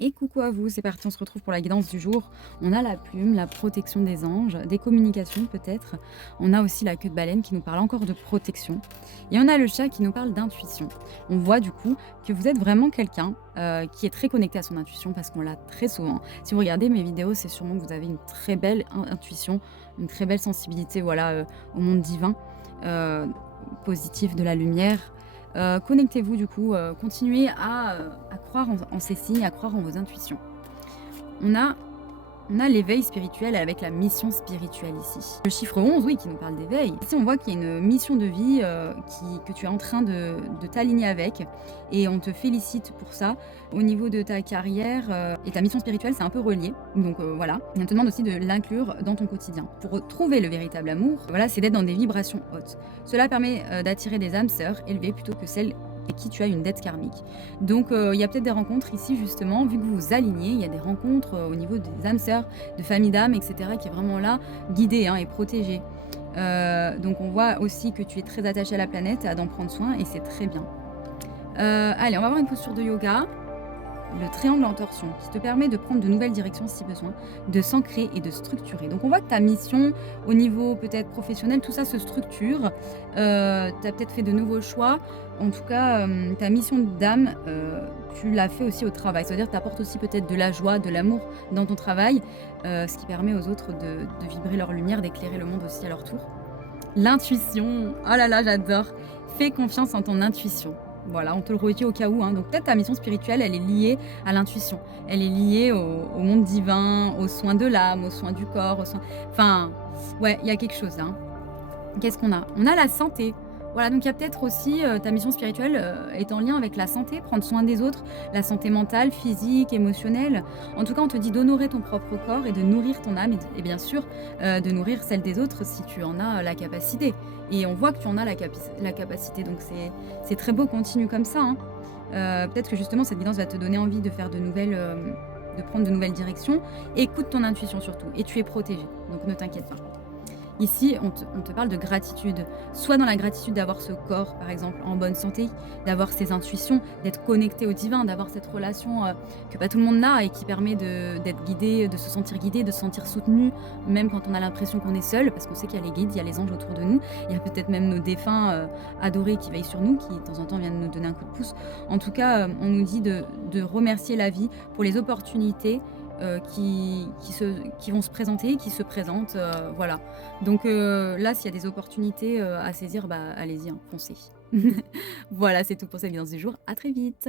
Et coucou à vous, c'est parti, on se retrouve pour la guidance du jour. On a la plume, la protection des anges, des communications peut-être. On a aussi la queue de baleine qui nous parle encore de protection. Et on a le chat qui nous parle d'intuition. On voit du coup que vous êtes vraiment quelqu'un qui est très connecté à son intuition parce qu'on l'a très souvent. Si vous regardez mes vidéos, c'est sûrement que vous avez une très belle intuition, une très belle sensibilité voilà, au monde divin, euh, positif de la lumière. Connectez-vous du coup, continuez à croire en ces signes, à croire en vos intuitions. On a on a l'éveil spirituel avec la mission spirituelle ici. Le chiffre 11, oui, qui nous parle d'éveil. Ici, on voit qu'il y a une mission de vie que tu es en train de t'aligner avec et on te félicite pour ça. Au niveau de ta carrière et ta mission spirituelle, c'est un peu relié. Donc voilà. Et on te demande aussi de l'inclure dans ton quotidien. Pour trouver le véritable amour, voilà, c'est d'être dans des vibrations hautes. Cela permet d'attirer des âmes sœurs élevées plutôt que celles et qui tu as une dette karmique. Donc il y a peut-être des rencontres ici justement, vu que vous vous alignez, il y a des rencontres au niveau des âmes sœurs, de famille d'âmes, etc., qui est vraiment là, guidée et protégée. Donc on voit aussi que tu es très attaché à la planète, à d'en prendre soin, et c'est très bien. Allez, on va voir une posture de yoga. Le triangle en torsion, qui te permet de prendre de nouvelles directions si besoin, de s'ancrer et de structurer. Donc on voit que ta mission, au niveau peut-être professionnel, tout ça se structure. Tu as peut-être fait de nouveaux choix. En tout cas, ta mission d'âme, tu l'as fait aussi au travail. C'est-à-dire que tu apportes aussi peut-être de la joie, de l'amour dans ton travail, ce qui permet aux autres de vibrer leur lumière, d'éclairer le monde aussi à leur tour. L'intuition, oh là là, j'adore. Fais confiance en ton intuition. Voilà, on te le redit au cas où, hein. Donc peut-être ta mission spirituelle, elle est liée à l'intuition. Elle est liée au monde divin, aux soins de l'âme, aux soins du corps, aux soins... Enfin, ouais, il y a quelque chose là, hein. Qu'est-ce qu'on a? On a la santé. Voilà, donc il y a peut-être aussi ta mission spirituelle est en lien avec la santé, prendre soin des autres, la santé mentale, physique, émotionnelle. En tout cas, on te dit d'honorer ton propre corps et de nourrir ton âme et bien sûr de nourrir celle des autres si tu en as la capacité. Et on voit que tu en as la capacité, donc c'est très beau, continue comme ça, hein. Peut-être que justement cette guidance va te donner envie de faire de nouvelles, de prendre de nouvelles directions. Écoute ton intuition surtout et tu es protégé, donc ne t'inquiète pas. Ici, on te parle de gratitude. Soit dans la gratitude d'avoir ce corps, par exemple, en bonne santé, d'avoir ses intuitions, d'être connecté au divin, d'avoir cette relation que pas tout le monde n'a et qui permet d'être guidé, de se sentir guidé, de se sentir soutenu, même quand on a l'impression qu'on est seul, parce qu'on sait qu'il y a les guides, il y a les anges autour de nous, il y a peut-être même nos défunts adorés qui veillent sur nous, qui de temps en temps viennent nous donner un coup de pouce. En tout cas, on nous dit de remercier la vie pour les opportunités qui vont se présenter, qui se présentent, voilà. Donc là, s'il y a des opportunités à saisir, bah, allez-y, hein, foncez. Voilà, c'est tout pour cette guidance du jour. À très vite.